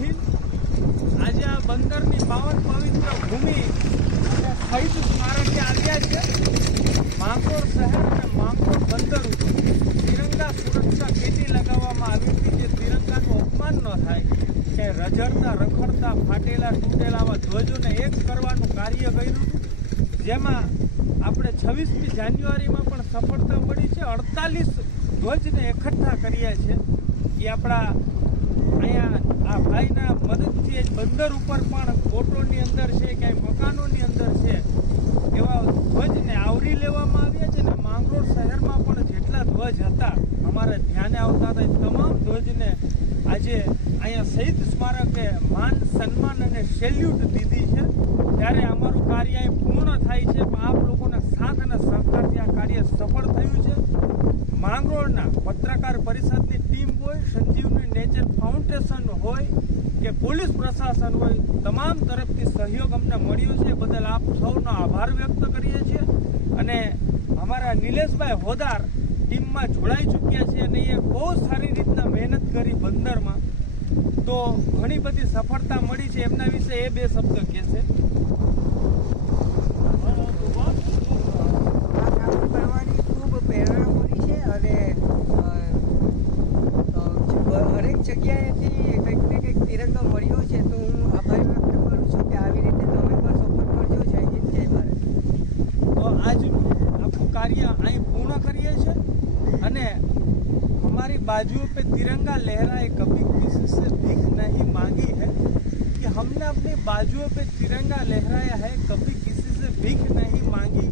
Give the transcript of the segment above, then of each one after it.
હિન્દ આજે આ બંદરની પાવન પવિત્ર ભૂમિ અને શહીદ સ્મારકે આવ્યા છે. માંગોર શહેર અને માંગોર બંદર ઉપર તિરંગા સુરક્ષા ખેતી લગાવવામાં આવી હતી જે તિરંગાનું અપમાન ન થાય, કે રજડતા, રખડતા, ફાટેલા, તૂટેલા આવા ધ્વજોને એક કરવાનું કાર્ય કર્યું જેમાં આપણે છવ્વીસમી જાન્યુઆરીમાં પણ સફળતા મળી છે. અડતાલીસ ધ્વજને એકઠા કર્યા છે. એ આપણા અહીંયા આ ભાઈના મદદથી બંદર ઉપર પણ બોટોની અંદર છે, ક્યાંય મકાનોની અંદર છે, એવા ધ્વજને આવરી લેવામાં આવ્યા છે ને માંગરોળ શહેરમાં પણ જેટલા ધ્વજ હતા, અમારે ધ્યાને આવતા હતા. તમામ ધ્વજને આજે અહીંયા શહીદ સ્મારકે માન, સન્માન અને સેલ્યુટ દીધી છે. ત્યારે અમારું કાર્ય અહીં પૂર્ણ થાય છે. પણ આપ લોકોના સાથ અને સહકારથી આ કાર્ય સફળ થયું છે. માંગરોળના પત્રકાર પરિષદની ટીમ હોય સંજીવની નેચર ફાઉન્ડેશન હોય કે પોલીસ પ્રશાસન હોય, તમામ તરફથી સહયોગ અમને મળ્યો છે. બદલ આપ સૌનો આભાર વ્યક્ત કરીએ છીએ. અને અમારા નિલેશભાઈ હોદાર ટીમમાં જોડાઈ ચૂક્યા છે અને એ બહુ સારી રીતના મહેનત કરી બંદરમાં. તો ઘણી બધી સફળતા મળી છે. એમના વિશે એ બે શબ્દ કહેશે આ કામ કરવાની ખૂબ પ્રેરણા મળી છે અને અ, અ, હરેક જગ્યાએથી કંઈક ને કંઈક તિરંગો મળ્યો છે તો હું આભાર વ્યક્ત કરું છું કે આવી રીતે તમે પણ સપોર્ટ કરજો જય હિન્દ જય ભારત તો આજનું આખું કાર્ય અહીં પૂર્ણ કરીએ છીએ અને हमारी बाजुओं पे तिरंगा लहराए कभी किसी से भीख नहीं मांगी है कि हमने अपनी बाजुओं पे तिरंगा लहराया है कभी किसी से भीख नहीं मांगी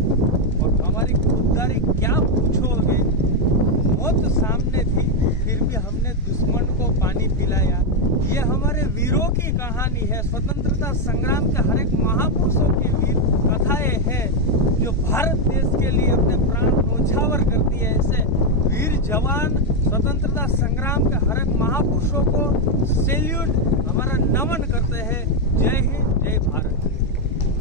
और हमारी खुददारी क्या पूछोगे मौत सामने को पानी पिलाया। ये हमारे वीरों की कहानी है। स्वतंत्रता संग्राम के हर एक महापुरुषों की वीर कथाएँ हैं, जो भारत देश के लिए अपने प्राण नोछावर करती है। ऐसे वीर जवान स्वतंत्रता संग्राम के हर एक महापुरुषों को सैल्यूट हमारा नमन करते हैं। जय